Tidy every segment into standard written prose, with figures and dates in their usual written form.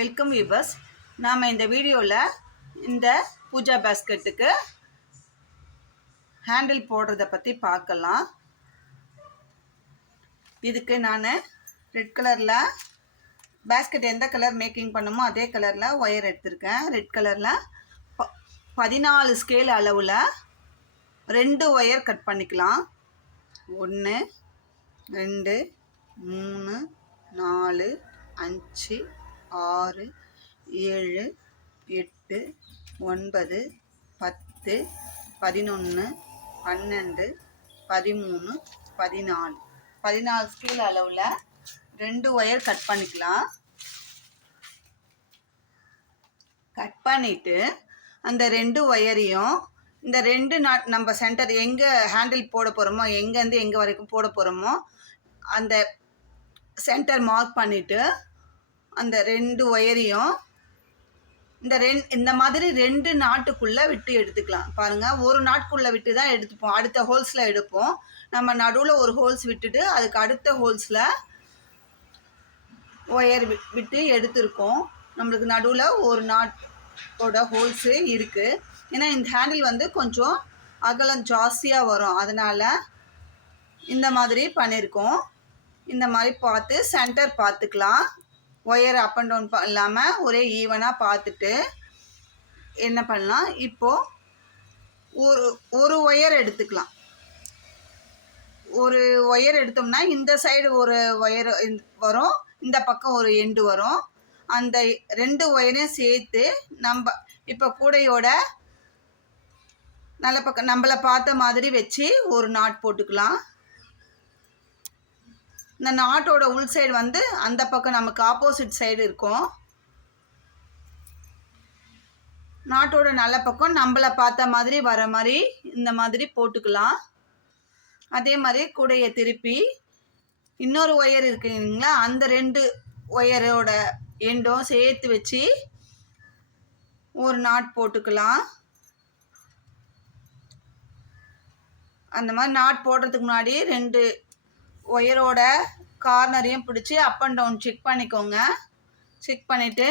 Welcome viewers. நாம் இந்த வீடியோவில் இந்த பூஜா பாஸ்கெட்டுக்கு ஹேண்டில் போடுறத பற்றி பார்க்கலாம். இதுக்கு நான் ரெட் கலரில் பாஸ்கெட் எந்த கலர் மேக்கிங் பண்ணுமோ அதே கலரில் ஒயர் எடுத்திருக்கேன். ரெட் கலரில் 14 ஸ்கேல் அளவில் 2 ஒயர் கட் பண்ணிக்கலாம். 1 2 3 4 5 6 7 8 9 10 11 12 13 14 ஸ்கேல் அளவில் 2 ஒயர் கட் பண்ணிக்கலாம். கட் பண்ணிவிட்டு அந்த 2 ஒயரையும் இந்த 2 நம்ம சென்டர் எங்கே ஹேண்டில் போட போகிறோமோ, எங்கேருந்து எங்கே வரைக்கும் போட போகிறோமோ அந்த சென்டர் மார்க் பண்ணிவிட்டு அந்த 2 ஒயரையும் இந்த மாதிரி 2 நாட்டுக்குள்ளே விட்டு எடுத்துக்கலாம். பாருங்கள், ஒரு நாட்டுக்குள்ளே விட்டு தான் எடுத்துப்போம். அடுத்த ஹோல்ஸில் எடுப்போம். நம்ம நடுவில் ஒரு ஹோல்ஸ் விட்டுட்டு அதுக்கு அடுத்த ஹோல்ஸில் ஒயர் விட்டு எடுத்துருக்கோம். நம்மளுக்கு நடுவில் ஒரு நாட்டோட ஹோல்ஸு இருக்குது. ஏன்னா இந்த ஹேண்டில் கொஞ்சம் அகலம் ஜாஸ்தியாக வரும், அதனால் இந்த மாதிரி பண்ணியிருக்கோம். இந்த மாதிரி பார்த்து சென்டர் பார்த்துக்கலாம். ஒயர் அப் அண்ட் டவுன் இல்லாமல் ஒரே ஈவனாக பார்த்துட்டு என்ன பண்ணலாம், இப்போது ஒரு ஒயர் எடுத்துக்கலாம். ஒரு ஒயர் எடுத்தோம்னா இந்த சைடு ஒரு ஒயர் வரும், இந்த பக்கம் ஒரு எண்டு வரும். அந்த 2 ஒயரையும் சேர்த்து நம்ம இப்போ கூடையோட நல்ல பக்கம் நம்மளை பார்த்த மாதிரி வச்சு ஒரு நாட் போட்டுக்கலாம். இந்த நாட்டோட உள் சைடு அந்த பக்கம் நமக்கு ஆப்போசிட் சைடு இருக்கும். நாட்டோட நல்ல பக்கம் நம்மளை பார்த்த மாதிரி வர மாதிரி இந்த மாதிரி போட்டுக்கலாம். அதே மாதிரி கூடையை திருப்பி இன்னொரு ஒயர் இருக்கு இல்லைங்களா, அந்த 2 ஒயரோட எண்டும் சேர்த்து வச்சு ஒரு நாட் போட்டுக்கலாம். அந்த மாதிரி நாட் போடுறதுக்கு முன்னாடி 2 ஒயரோட கார்னரையும் பிடிச்சி அப் அண்ட் டவுன் செக் பண்ணிக்கோங்க. செக் பண்ணிவிட்டு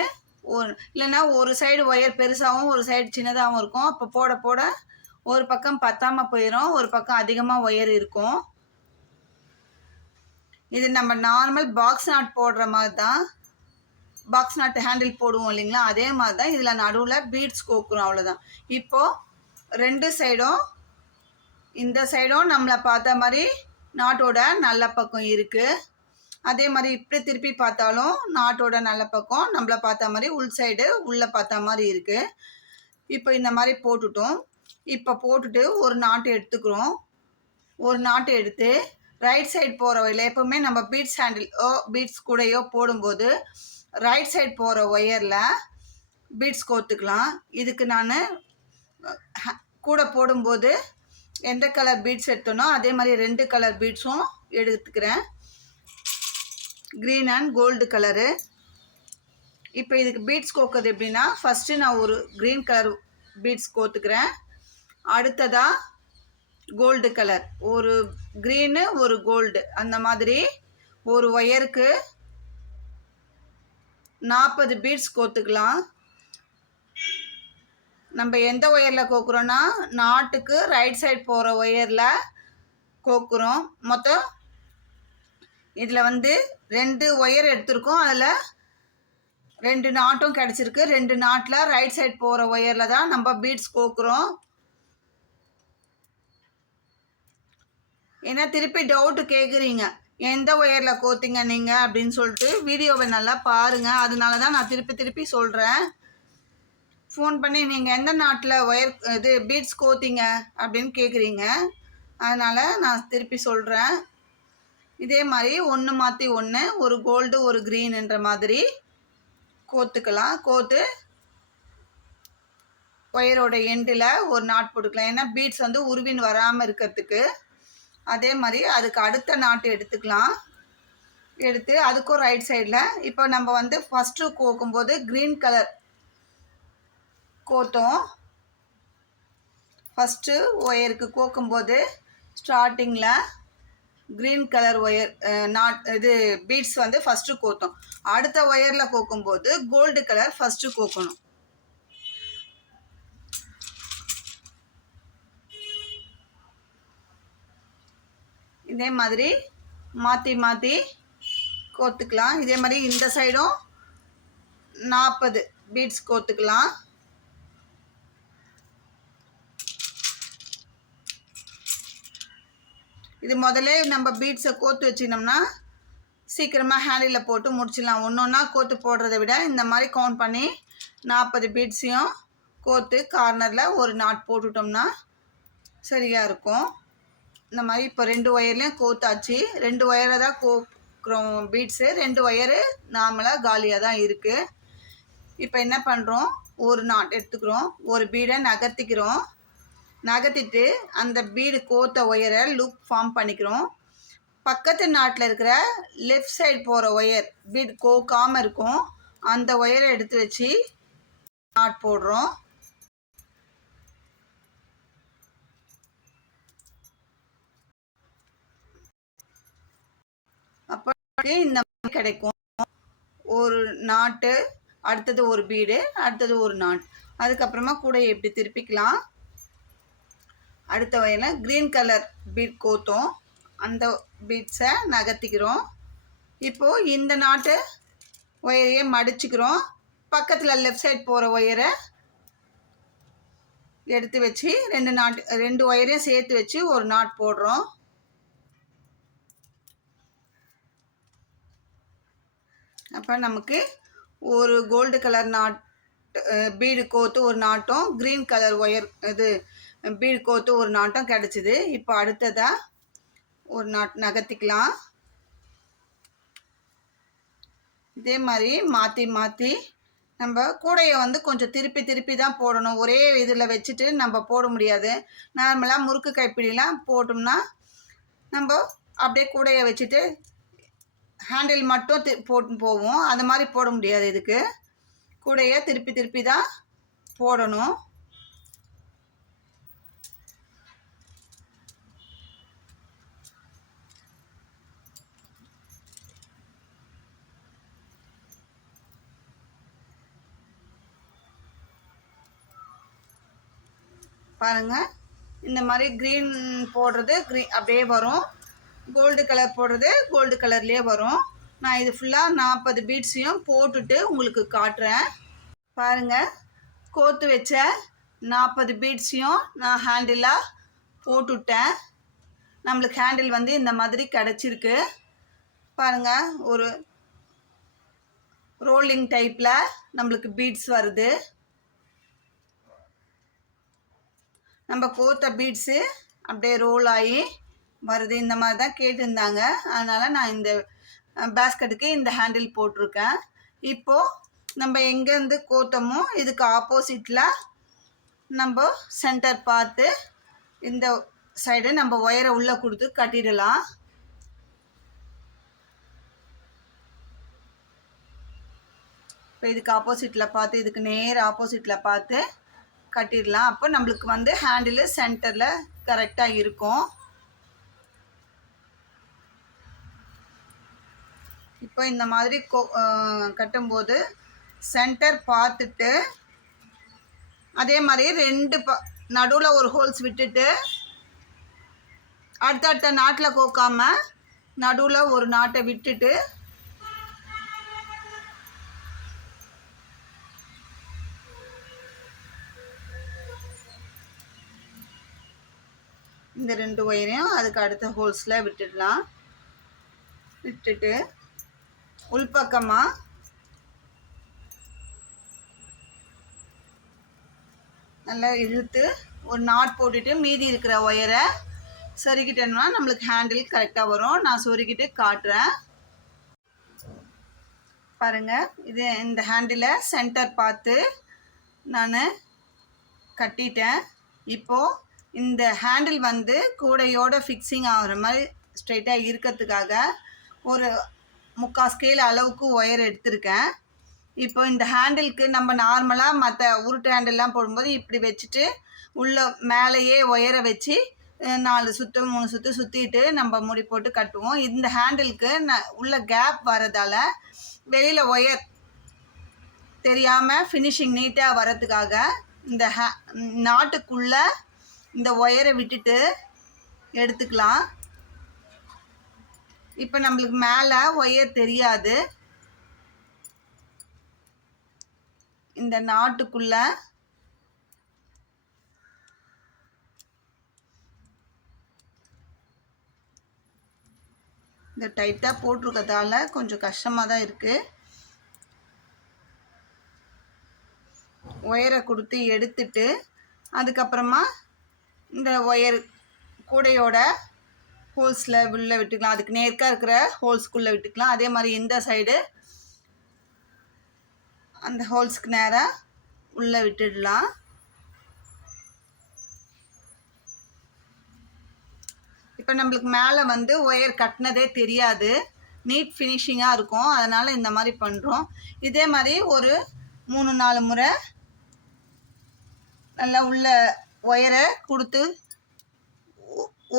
இல்லைன்னா ஒரு சைடு ஒயர் பெருசாகவும் ஒரு சைடு சின்னதாகவும் இருக்கும். அப்போ போட போட ஒரு பக்கம் பத்தாமல் போயிடும், ஒரு பக்கம் அதிகமாக ஒயர் இருக்கும். இது நம்ம நார்மல் பாக்ஸ் நாட் போடுற மாதிரி தான், பாக்ஸ் நாட் ஹேண்டில் போடுவோம் இல்லைங்களா, அதே மாதிரி தான் இதில் நடுவில் பீட்ஸ் கோக்குறோம், அவ்வளோதான். இப்போது 2 சைடும் இந்த சைடும் நம்மளை பார்த்த மாதிரி நாட்டோட நல்ல பக்கம் இருக்குது. அதே மாதிரி இப்படி திருப்பி பார்த்தாலும் நாட்டோட நல்ல பக்கம் நம்மளை பார்த்த மாதிரி உள் சைடு உள்ளே பார்த்த மாதிரி இருக்குது. இப்போ இந்த மாதிரி போட்டுட்டோம். இப்போ போட்டுட்டு ஒரு நாட்டு எடுத்துக்கிறோம். ஒரு நாட்டு எடுத்து ரைட் சைடு போகிற வழியில் எப்போவுமே நம்ம பீட்ஸ் ஹேண்டிலோ பீட்ஸ் கூடையோ போடும்போது ரைட் சைடு போகிற ஒயரில் பீட்ஸ் கோத்துக்கலாம். இதுக்கு நான் கூட போடும்போது எந்த கலர் பீட்ஸ் எடுத்தனோ அதே மாதிரி 2 கலர் பீட்ஸும் எடுத்துக்கிறேன், க்ரீன் அண்ட் கோல்டு கலரு. இப்போ இதுக்கு பீட்ஸ் கோக்குறது எப்படின்னா, ஃபஸ்ட்டு நான் ஒரு க்ரீன் கலர் பீட்ஸ் கோத்துக்கிறேன். அடுத்ததாக கோல்டு கலர், ஒரு க்ரீனு ஒரு கோல்டு, அந்த மாதிரி ஒரு ஒயருக்கு 40 பீட்ஸ் கோத்துக்கலாம். நம்ம எந்த ஒயரில் கோக்குறோன்னா நாட்டுக்கு ரைட் சைடு போகிற ஒயரில் கோக்குறோம். மொத்தம் இதில் 2 ஒயர் எடுத்திருக்கோம். அதில் 2 நாட்டும் கிடச்சிருக்கு. 2 நாட்டில் ரைட் சைடு போகிற ஒயரில் தான் நம்ம பீட்ஸ் கோக்குறோம். ஏன்னா திருப்பி டவுட்டு கேட்குறீங்க, எந்த ஒயரில் கோத்திங்க நீங்கள் அப்படின்னு சொல்லிட்டு வீடியோவை நல்லா பாருங்கள். அதனால தான் நான் திருப்பி சொல்கிறேன். ஃபோன் பண்ணி நீங்கள் எந்த நாட்டில் ஒயர் பீட்ஸ் கோத்திங்க அப்படின்னு கேட்குறீங்க, அதனால் நான் திருப்பி சொல்கிறேன். இதே மாதிரி ஒன்று மாற்றி ஒன்று, ஒரு கோல்டு ஒரு க்ரீன்ன்ற மாதிரி கோத்துக்கலாம். கோத்து ஒயரோட எண்டில் ஒரு நாட் போட்டுக்கலாம். ஏன்னா பீட்ஸ் உருவின் வராமல் இருக்கிறதுக்கு. அதே மாதிரி அதுக்கு அடுத்த நாட்டு எடுத்துக்கலாம். எடுத்து அதுக்கும் ரைட் சைடில் இப்போ நம்ம ஃபஸ்ட்டு கோக்கும்போது க்ரீன் கலர் கோத்தோம். ஃபஸ்ட்டு ஒயருக்கு கோக்கும்போது ஸ்டார்டிங்கில் க்ரீன் கலர் ஒயர் இது பீட்ஸ் வந்து ஃபஸ்ட்டு கோத்தோம். அடுத்த ஒயரில் கோக்கும்போது கோல்டு கலர் ஃபஸ்ட்டு கோக்கணும். இதே மாதிரி மாற்றி மாற்றி கோத்துக்கலாம். இதே மாதிரி இந்த சைடும் 40 பீட்ஸ் கோத்துக்கலாம். இது முதல்ல நம்ம பீட்ஸை கோத்து வச்சினோம்னா சீக்கிரமாக ஹேண்டிலில் போட்டு முடிச்சிடலாம். ஒன்று ஒன்றா கோத்து போடுறத விட இந்த மாதிரி கவுண்ட் பண்ணி 40 பீட்ஸையும் கோத்து கார்னரில் ஒரு நாட் போட்டுட்டோம்னா சரியாக இருக்கும். இந்த மாதிரி இப்போ 2 ஒயர்லேயும் கோத்தாச்சு. 2 ஒயரை தான் கோக்குறோம் பீட்ஸு. 2 ஒயரு நார்மலாக காலியாக தான் இருக்குது. இப்போ என்ன பண்ணுறோம், ஒரு நாட் எடுத்துக்கிறோம், ஒரு பீடை நகர்த்திக்கிறோம். நகர்த்திட்டு அந்த பீடு கோத்த ஒயரை லூப் ஃபார்ம் பண்ணிக்கிறோம். பக்கத்து நாட்டில் இருக்கிற லெஃப்ட் சைடு போகிற ஒயர் பீடு கோக்காமல் இருக்கும், அந்த ஒயரை எடுத்து வச்சு நாட் போடுறோம். அப்போ இந்த மாதிரி கிடைக்கும். ஒரு நாட்டு, அடுத்தது ஒரு பீடு, அடுத்தது ஒரு நாட். அதுக்கப்புறமா கூட எப்படி திருப்பிக்கலாம். அடுத்த வயலில் க்ரீன் கலர் பீட் கோத்தோம், அந்த பீட்ஸை நகர்த்திக்கிறோம். இப்போது இந்த நாட்டு ஒயரையே மடிச்சுக்கிறோம். பக்கத்தில் லெஃப்ட் சைட் போகிற ஒயரை எடுத்து வச்சு 2 ஒயரையும் சேர்த்து வச்சு ஒரு நாட் போடுறோம். அப்போ நமக்கு ஒரு கோல்டு கலர் நாட் பீடு கோத்து ஒரு நாட்டும், க்ரீன் கலர் ஒயர் இது பீடு கோத்து ஒரு நாட்டும் கிடச்சிது. இப்போ அடுத்ததாக ஒரு நாட் நகர்த்திக்கலாம். இதே மாதிரி மாற்றி மாற்றி நம்ம கூடையை வந்து கொஞ்சம் திருப்பி திருப்பி தான் போடணும். ஒரே இதில் வச்சுட்டு நம்ம போட முடியாது. நார்மலாக முறுக்கு கைப்பிடிலாம் போட்டோம்னா நம்ம அப்படியே கூடையை வச்சுட்டு ஹேண்டில் மட்டும் போட்டு போவோம். அந்த மாதிரி போட முடியாது. இதுக்கு கூடையை திருப்பி திருப்பி தான் போடணும். பாருங்கள், இந்த மாதிரி க்ரீன் போடுறது க்ரீன் அப்படியே வரும், கோல்டு கலர் போடுறது கோல்டு கலர்லேயே வரும். நான் இது ஃபுல்லாக 40 பீட்ஸையும் போட்டுட்டு உங்களுக்கு காட்டுறேன். பாருங்கள், கோத்து வச்ச 40 பீட்ஸையும் நான் ஹேண்டிலாக போட்டுவிட்டேன். நம்மளுக்கு ஹேண்டில் வந்து இந்த மாதிரி கிடச்சிருக்கு. பாருங்கள், ஒரு ரோலிங் டைப்பில் நம்மளுக்கு பீட்ஸ் வருது. நம்ம கோத்த பீட்ஸு அப்படியே ரோல் ஆகி வருது. இந்த மாதிரி தான் கேட்டிருந்தாங்க, அதனால் நான் இந்த பேஸ்கெட்டுக்கு இந்த ஹேண்டில் போட்டிருக்கேன். இப்போது நம்ம எங்கேருந்து கோத்தமோ இதுக்கு ஆப்போசிட்டில் நம்ம சென்டர் பார்த்து இந்த சைடு நம்ம ஒயரை உள்ளே கொடுத்து கட்டிடலாம். இப்போ இதுக்கு ஆப்போசிட்டில் பார்த்து, இதுக்கு நேர் ஆப்போசிட்டில் பார்த்து கட்டிடலாம். அப்போ நம்மளுக்கு வந்து ஹேண்டில் சென்டரில் கரெக்டாக இருக்கும். இப்போ இந்த மாதிரி கட்டும்போது சென்டர் பார்த்துட்டு அதே மாதிரி 2 நடுவில் ஒரு ஹோல்ஸ் விட்டுட்டு அடுத்தடுத்த நாட்டில் கோக்காமல் நடுவில் ஒரு நாட்டை விட்டுட்டு இந்த 2 ஒயரையும் அதுக்கு அடுத்த ஹோல்ஸில் விட்டுடலாம். விட்டுட்டு உள்பக்கமாக நல்லா இழுத்து ஒரு நாட் போட்டுட்டு மீதி இருக்கிற ஒயரை சொருகிட்டோம்னா நம்மளுக்கு ஹேண்டில் கரெக்டாக வரும். நான் சொருகிட்டு காட்டுறேன். பாருங்கள், இது இந்த ஹேண்டிலை சென்டர் பார்த்து நான் கட்டிட்டேன். இப்போது இந்த ஹேண்டில் வந்து கூடையோட ஃபிக்ஸிங் ஆகிற மாதிரி ஸ்ட்ரைட்டாக இருக்கிறதுக்காக ஒரு 3/4 ஸ்கேல் அளவுக்கு ஒயர் எடுத்திருக்கேன். இப்போ இந்த ஹேண்டிலுக்கு நம்ம நார்மலாக மற்ற உருட்டு ஹேண்டில்லாம் போடும்போது இப்படி வச்சுட்டு உள்ள மேலேயே ஒயரை வச்சு 4 சுற்று 3 சுற்று சுற்றிட்டு நம்ம முடி போட்டு கட்டுவோம். இந்த ஹேண்டிலுக்கு உள்ள கேப் வரதால் வெளியில் ஒயர் தெரியாமல் ஃபினிஷிங் நீட்டாக வரதுக்காக இந்த நாட்டுக்குள்ளே இந்த ஒயரை விட்டுட்டு எடுத்துக்கலாம். இப்போ நம்மளுக்கு மேலே ஒயர் தெரியாது. இந்த நாட்டுக்குள்ள இந்த டைட்டாக போட்டிருக்கிறதால கொஞ்சம் கஷ்டமாக தான் இருக்குது. ஒயரை கொடுத்து எடுத்துட்டு அதுக்கப்புறமா இந்த ஒயர் கூடையோட ஹோல்ஸில் உள்ளே விட்டுக்கலாம். அதுக்கு நேர்க்காக இருக்கிற ஹோல்ஸ்குள்ளே விட்டுக்கலாம். அதே மாதிரி இந்த சைடு அந்த ஹோல்ஸ்க்கு நேராக உள்ளே விட்டுடலாம். இப்போ நம்மளுக்கு மேலே வந்து ஒயர் கட்டினதே தெரியாது, நீட் ஃபினிஷிங்காக இருக்கும். அதனால் இந்த மாதிரி பண்ணுறோம். இதே மாதிரி ஒரு 3-4 முறை நல்லா உள்ள ஒயரை கொடுத்து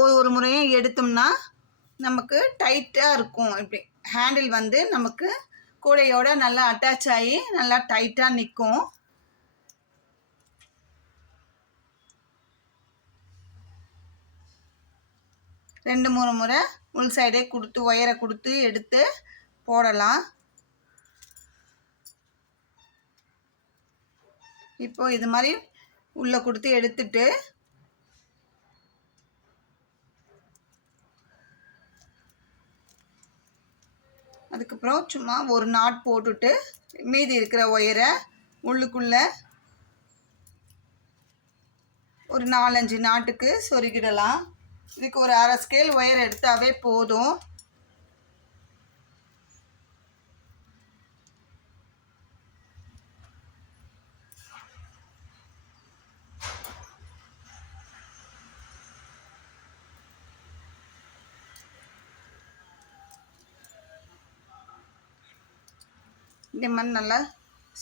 ஒரு முறையும் எடுத்தோம்னா நமக்கு டைட்டாக இருக்கும். இப்படி ஹேண்டில் வந்து நமக்கு கூடையோட நல்லா அட்டாச் ஆகி நல்லா டைட்டாக நிற்கும். ரெண்டு 3 முறை உள் சைடே கொடுத்து ஒயரை கொடுத்து எடுத்து போடலாம். இப்போ இது மாதிரி உள்ளே கொடுத்து எடுத்துட்டு அதுக்கப்புறம் சும்மா ஒரு நாட் போட்டுட்டு மீதி இருக்கிற ஒயரை உள்ளுக்குள்ளே ஒரு 4-5 நாட்டுக்கு சொருகிடலாம். இதுக்கு ஒரு 1/2 ஸ்கேல் ஒயர் எடுத்தாவே போதும். இந்த மாதிரி நல்லா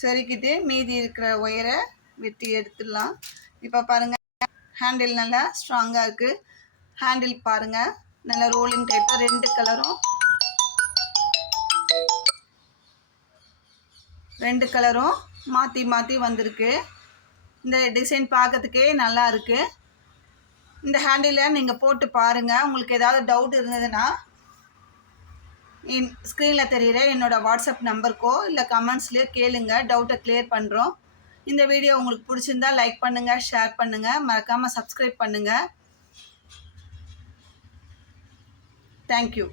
செருக்கிட்டு மீதி இருக்கிற ஒயரை வெட்டி எடுத்துடலாம். இப்போ பாருங்கள், ஹேண்டில் நல்லா ஸ்ட்ராங்காக இருக்குது. ஹேண்டில் பாருங்கள், நல்லா ரோலிங் டைப்பாக 2 கலரும் மாற்றி மாற்றி வந்திருக்கு. இந்த டிசைன் பார்க்கறதுக்கே நல்லா இருக்குது. இந்த ஹேண்டிலை நீங்கள் போட்டு பாருங்கள். உங்களுக்கு ஏதாவது டவுட் இருந்ததுன்னா ஸ்க்ரீனில் தெரிகிற என்னோடய வாட்ஸ்அப் நம்பருக்கோ இல்லை கமெண்ட்ஸ்லேயோ கேளுங்க, டவுட்டை கிளியர் பண்ணுறோம். இந்த வீடியோ உங்களுக்கு பிடிச்சிருந்தா லைக் பண்ணுங்கள், ஷேர் பண்ணுங்கள், மறக்காமல் சப்ஸ்கிரைப் பண்ணுங்கள். தேங்க்யூ.